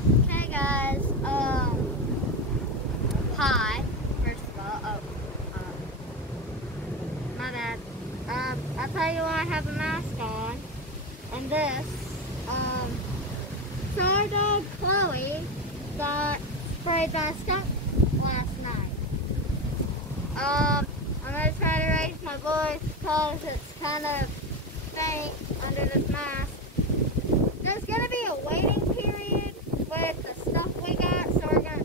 Okay, guys. Hi. First of all, my bad. I'll tell you why I have a mask on. And this, so our dog Chloe got sprayed by a skunk last night. I'm gonna try to raise my voice because it's kind of faint under this mask. There's gonna be a waiting period with the stuff we got, so we're gonna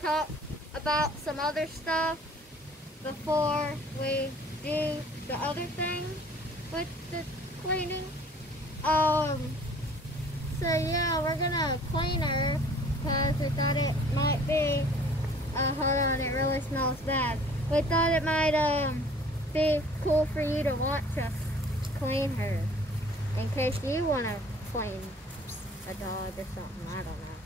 talk about some other stuff before we do the other thing with the cleaning. So yeah, we're gonna clean her because we thought it might be, hold on, it really smells bad. We thought it might be cool for you to watch us clean her, in case you want to clean a dog or something, I don't know.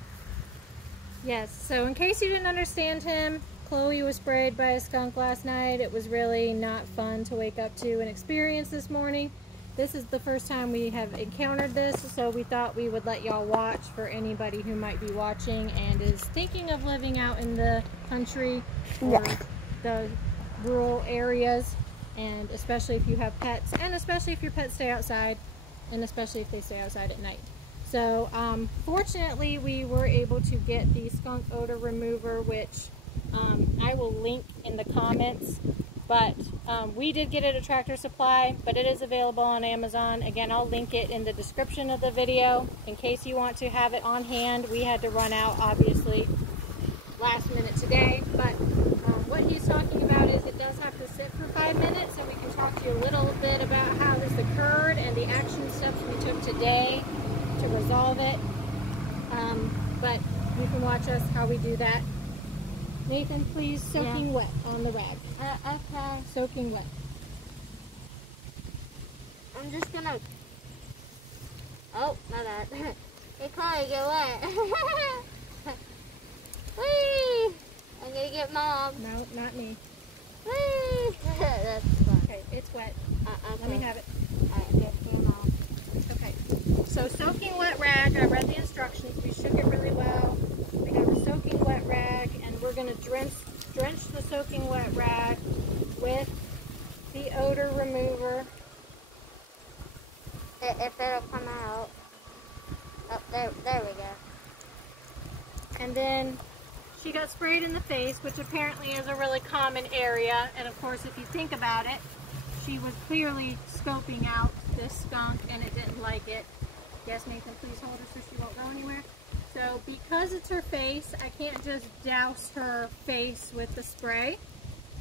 Yes, so in case you didn't understand him, Chloe was sprayed by a skunk last night. It was really not fun to wake up to and experience this morning. This is the first time we have encountered this, so we thought we would let y'all watch for anybody who might be watching and is thinking of living out in the country or the rural areas, and especially if you have pets, and especially if your pets stay outside, and especially if they stay outside at night. So fortunately we were able to get the skunk odor remover, which I will link in the comments, but we did get it at Tractor Supply, but it is available on Amazon. Again, I'll link it in the description of the video in case you want to have it on hand. We had to run out obviously last minute today, but what he's talking about is it does have to sit for 5 minutes, and we can talk to you a little bit about how this occurred and the action steps we took today to resolve it. But you can watch us how we do that. Nathan, please, soaking wet on the rag. Okay. Soaking wet. I'm just gonna, oh, my bad. Hey, Chloe, get wet. Whee! I'm gonna get Mom. No, not me. Whee! That's fun. Okay, it's wet. Okay. Let me have it. Alright, get your Mom. Okay, so soaking wet rag, I read the instructions. We shook it really well. We have a soaking wet rag, and we're going to drench the soaking wet rag with the odor remover. If it'll come out. Oh, there we go. And then she got sprayed in the face, which apparently is a really common area. And of course, if you think about it, she was clearly scoping out this skunk and it didn't like it. Yes, Nathan, please hold her so she won't go anywhere. So because it's her face, I can't just douse her face with the spray.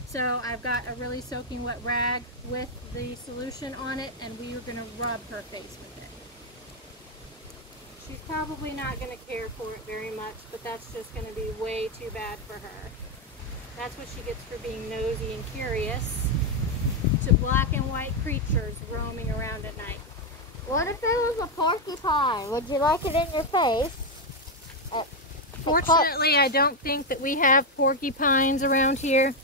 So I've got a really soaking wet rag with the solution on it, and we are going to rub her face with it. She's probably not going to care for it very much, but that's just going to be way too bad for her. That's what she gets for being nosy and curious to black and white creatures roaming around at night. What if it was a porcupine? Would you like it in your face? Fortunately, I don't think that we have porcupines around here.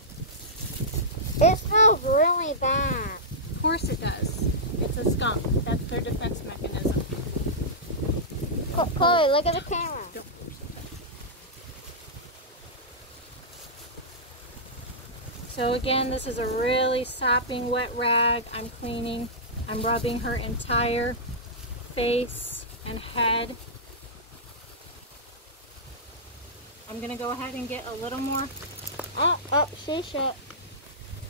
It smells really bad. Of course it does. It's a skunk. That's their defense mechanism. Chloe, look at the camera. Don't force it. So again, this is a really sopping wet rag. I'm cleaning. I'm rubbing her entire face and head. I'm going to go ahead and get a little more. Oh, she shut.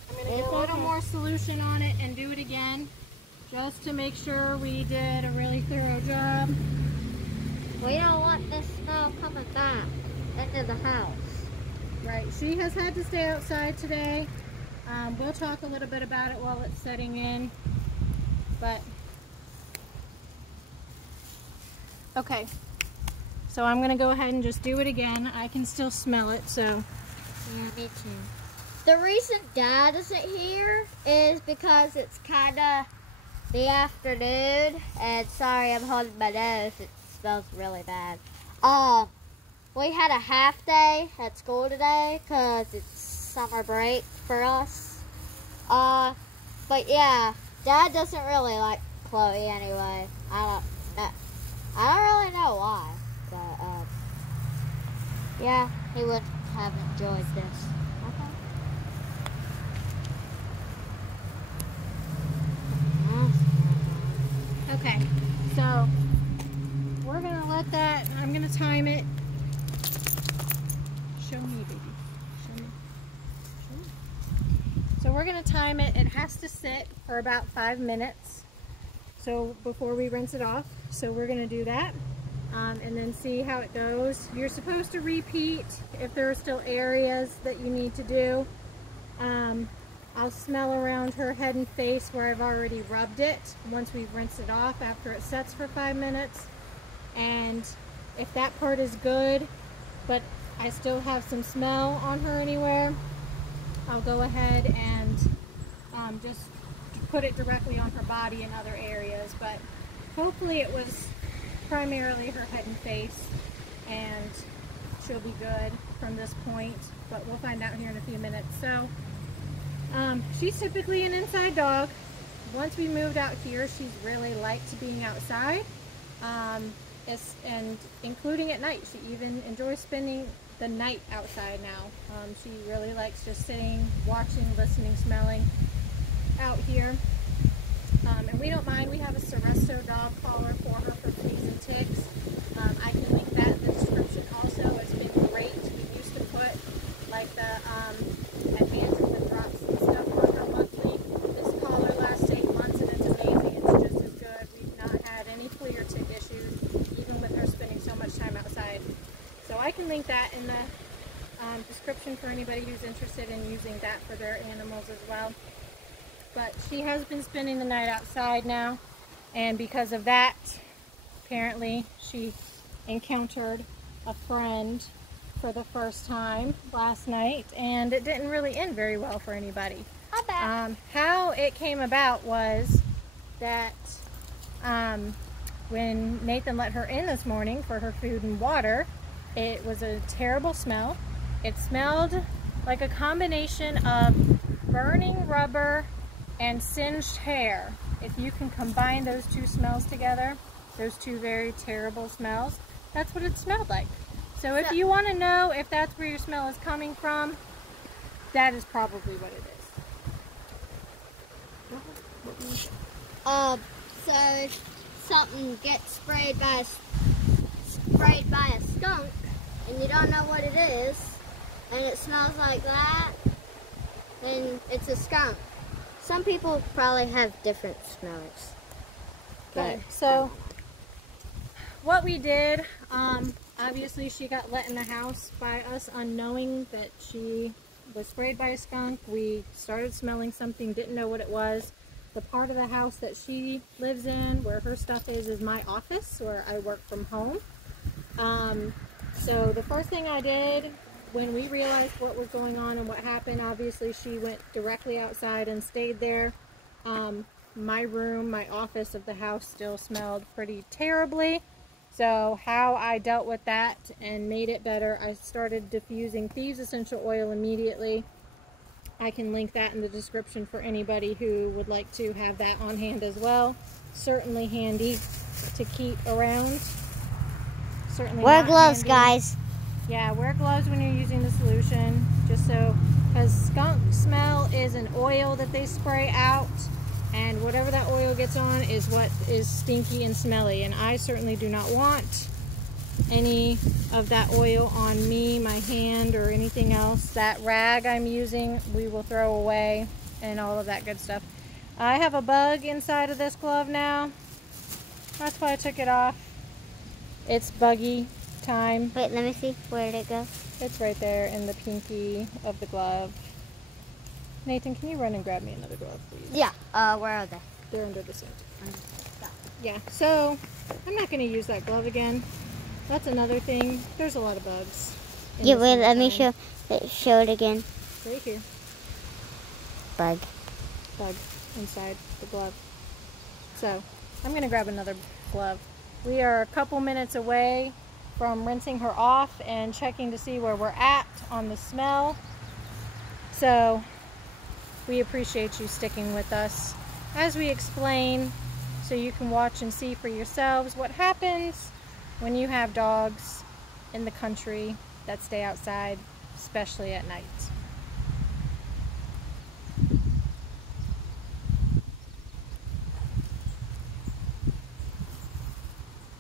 I'm going to get a little more solution on it and do it again, just to make sure we did a really thorough job. We don't want this smell coming back into the house. Right, she has had to stay outside today. We'll talk a little bit about it while it's setting in, but okay. So I'm going to go ahead and just do it again. I can still smell it, so. Yeah, me too. The reason Dad isn't here is because it's kind of the afternoon, and sorry, I'm holding my nose. It smells really bad. We had a half day at school today because it's summer break for us. But yeah, Dad doesn't really like Chloe anyway. I don't really know why, but Yeah, he would have enjoyed this. Okay, so we're gonna let that, I'm gonna time it. Show me, baby. Show me. Show me. So we're gonna time it. It has to sit for about 5 minutes. So before we rinse it off. So we're gonna do that and then see how it goes. You're supposed to repeat if there are still areas that you need to do. I'll smell around her head and face where I've already rubbed it once we've rinsed it off after it sets for 5 minutes. And if that part is good, but I still have some smell on her anywhere, I'll go ahead and just put it directly on her body in other areas. But hopefully it was primarily her head and face, and she'll be good from this point, but we'll find out here in a few minutes. So she's typically an inside dog. Once we moved out here, she's really liked being outside, and including at night. She even enjoys spending the night outside now. She really likes just sitting, watching, listening, smelling out here. And we don't mind. We have a Seresto dog collar for her for fleas and ticks. I can link that in the description also. It's been great. We used to put like the advances and drops and stuff on her monthly. This collar lasts 8 months and it's amazing. It's just as good. We've not had any flea or tick issues, even with her spending so much time outside. So I can link that in the description for anybody who's interested in using that for their animals as well. But she has been spending the night outside now, and because of that, apparently she encountered a friend for the first time last night, and it didn't really end very well for anybody. How it came about was that when Nathan let her in this morning for her food and water, it was a terrible smell. It smelled like a combination of burning rubber and singed hair. If you can combine those two smells together, those two very terrible smells, that's what it smelled like. So if you want to know if that's where your smell is coming from, that is probably what it is. So if something gets sprayed by a skunk and you don't know what it is and it smells like that, then it's a skunk. Some people probably have different smells. Okay, so what we did, obviously she got let in the house by us unknowing that she was sprayed by a skunk. We started smelling something, didn't know what it was. The part of the house that she lives in, where her stuff is my office, where I work from home. So the first thing I did when we realized what was going on and what happened, obviously she went directly outside and stayed there. My room, my office of the house still smelled pretty terribly. So how I dealt with that and made it better, I started diffusing thieves essential oil immediately. I can link that in the description for anybody who would like to have that on hand as well. Certainly handy to keep around. Certainly wear gloves, handy. guys. Yeah, wear gloves when you're using the solution, just so, because skunk smell is an oil that they spray out, and whatever that oil gets on is what is stinky and smelly, and I certainly do not want any of that oil on me, my hand, or anything else. That rag I'm using, we will throw away, and all of that good stuff. I have a bug inside of this glove now. That's why I took it off. It's buggy time. Wait, let me see. Where did it go? It's right there in the pinky of the glove. Nathan, can you run and grab me another glove, please? Yeah. Where are they? They're under the sink. Yeah, so I'm not going to use that glove again. That's another thing. There's a lot of bugs. Yeah, wait, let me show it again. Right here. Bug inside the glove. So I'm going to grab another glove. We are a couple minutes away from rinsing her off and checking to see where we're at on the smell. So we appreciate you sticking with us as we explain, so you can watch and see for yourselves what happens when you have dogs in the country that stay outside, especially at night.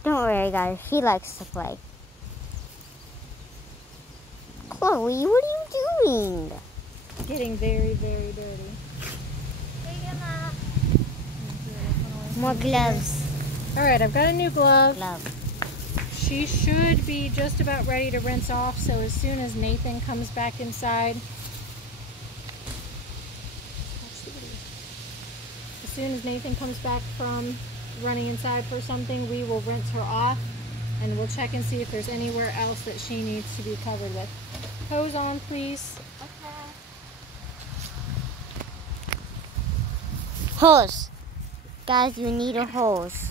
Don't worry, guys. He likes to play. Chloe, what are you doing? Getting very, very dirty. More gloves. Alright, I've got a new glove. Glove. She should be just about ready to rinse off, so as soon as Nathan comes back inside, from running inside for something, we will rinse her off, and we'll check and see if there's anywhere else that she needs to be covered with. Hose on, please. Okay. Hose. Guys, you need a hose.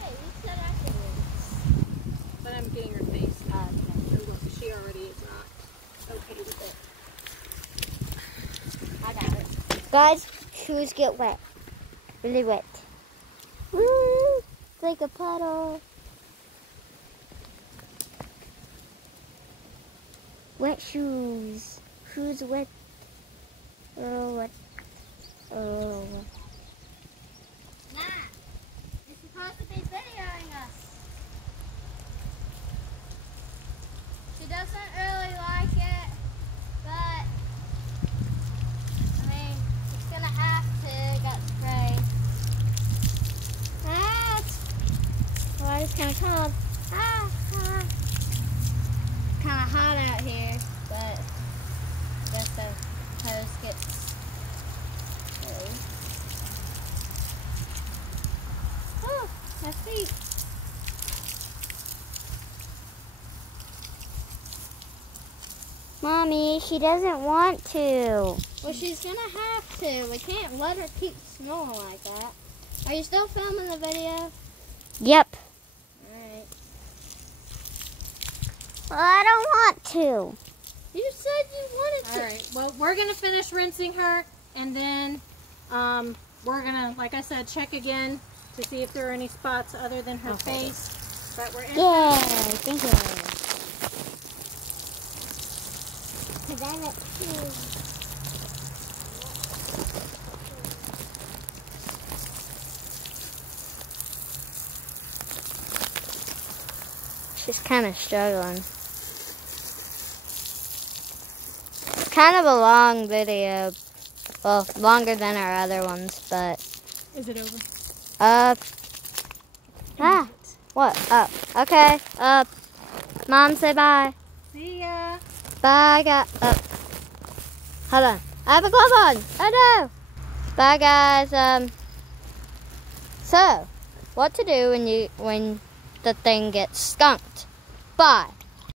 Hey, we said I could rinse. But I'm getting her face. She already is not okay with it. I got it. Guys, shoes get wet. Really wet. Woo! It's like a puddle. Wet shoes. Shoes wet. Oh, wet. Oh. Nah, you're supposed to be videoing us. She doesn't really like it, but I mean, she's gonna have to. Got spray. Ah, well, it's kind of cold. Kind of hot out here, but just the hose gets. Oh, my feet. Mommy, she doesn't want to. Well, she's gonna have to. We can't let her keep snowing like that. Are you still filming the video? Yep. Alright. Well, I don't want to. You said you wanted to. Alright, well, we're going to finish rinsing her, and then we're going to, like I said, check again to see if there are any spots other than her face. But we're in. Yeah, thank you. Because I like shoes. She's kind of struggling. Kind of a long video. Well, longer than our other ones, but... Is it over? What? Oh, okay. Mom, say bye. See ya. Bye, guys. Hold on. I have a glove on. Oh, no. Bye, guys. So, what to do when the thing gets skunked? Bye.